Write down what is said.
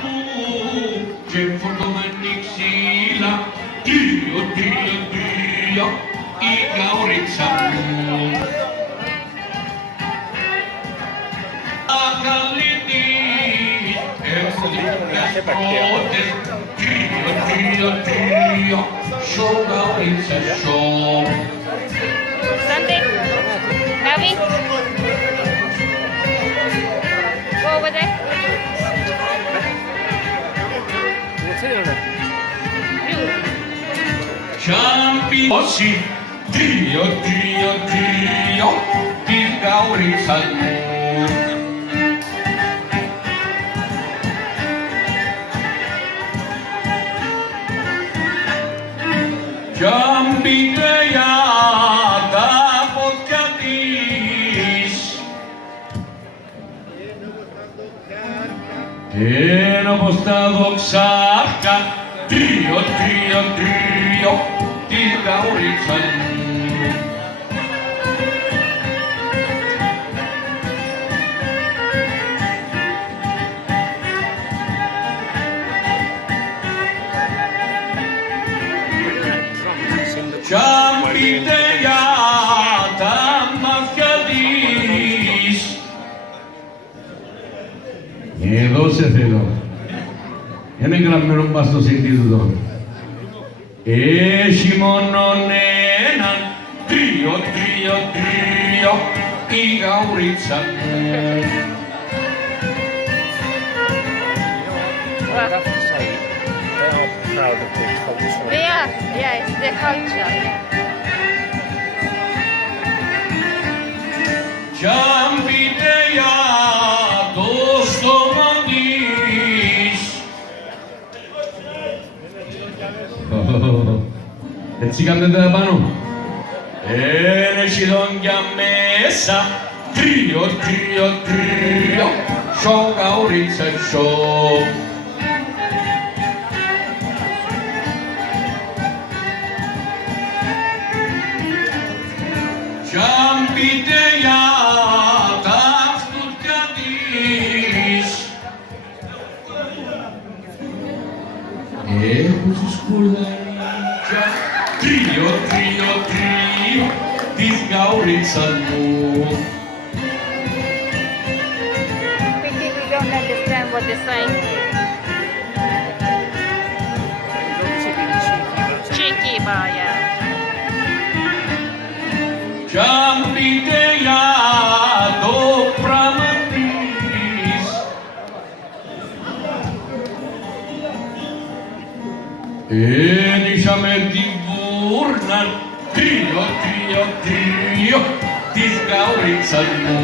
μου και φορτωμένη ξύλα, τρίο, τρίο, τρίο, η γαουρίτσα μου. Αγαλίνης, έχω δίπλες πρώτες, τρίο, τρίο, τρίο, σο γαουρίτσα σο. Sunday. Navi. Go over there. You. Ciampi, trio, trio, trio, της γαουρίτσας μου. Ciampi για τα πόδια της, ενώ πως τα δοξάρκα, τρίο, τρίο, τρίο, της γαουρίτσας μου. Ciampite για τα μάτια της. Εδώ σε θέλω. Είναι γραμμένο πας στο σύντητο. Έχει μόνον έναν, τρίο, τρίο, τρίο, η γαουρίτσα μου. Yeah, it's the culture. Yeah. Ciampite για το στόμα της. Έτσι κάνετε τα πάνω. Έχει δόντια μέσα, τρίο, τρίο, τρίο, σο γαουρίτσα σο. Ciampite για τα φτούτια της. Έχω σκουλαρίκια, τρίο, τρίο, τρίο, της γαουρίτσας μου. Pity we don't understand what they're saying. Cheeky bar, yeah. Ciampite για το πράγμα της. Ένιξαμε την βούρνα, τρίο, τρίο, τρίο, της γαουρίτσας μου.